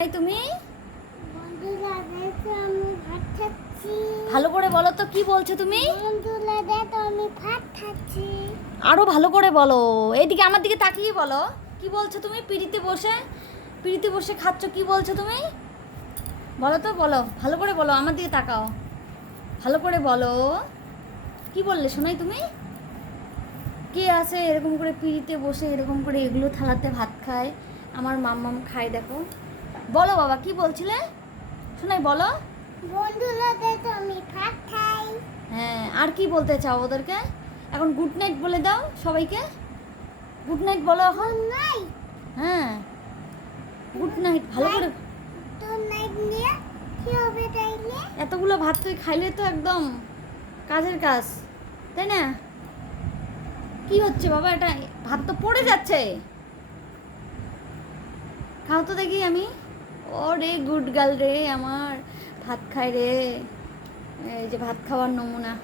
তুমি? ভালো করে বলো তো কি বলছো তুমি? আরও ভালো করে বলো। এইদিকে আমার দিকে তাকিয়ে বলো। কি বলছো তুমি? পিড়িতে বসে পিড়িতে বসে খাচ্ছ কি বলছো তুমি? বলো তো বলো। ভালো করে বলো আমার দিকে তাকাও। ভালো করে বলো। কি বললে শোনাই তুমি? কে আছে এরকম করে পিড়িতে বসে এরকম করে এগুলো থালাতে ভাত খায়? আমার মাম্মাম খায় দেখো। বলো বাবা কি বলছিলে? শোনাই বলো। বন্ধুরা তো আমি ভাত খাই হ্যাঁ আর কি বলতে চাও ওদেরকে? এখন গুড নাইট বলে দাও সবাইকে। গুড নাইট বলো এখন। নাই হ্যাঁ। গুড নাইট ভালো করে তো নাইট নিয়ে কি হবে তাইলে? এতগুলো ভাত তুই খাইলে তো একদম কাজের কাজ তাই না? কি হচ্ছে বাবা এটা ভাত তো পড়ে যাচ্ছে। খাও তো দেখি আমি। ও রে গুড গার্ল রে আমার। ভাত খায় রে। এই যে ভাত খাওয়ার নমুনা।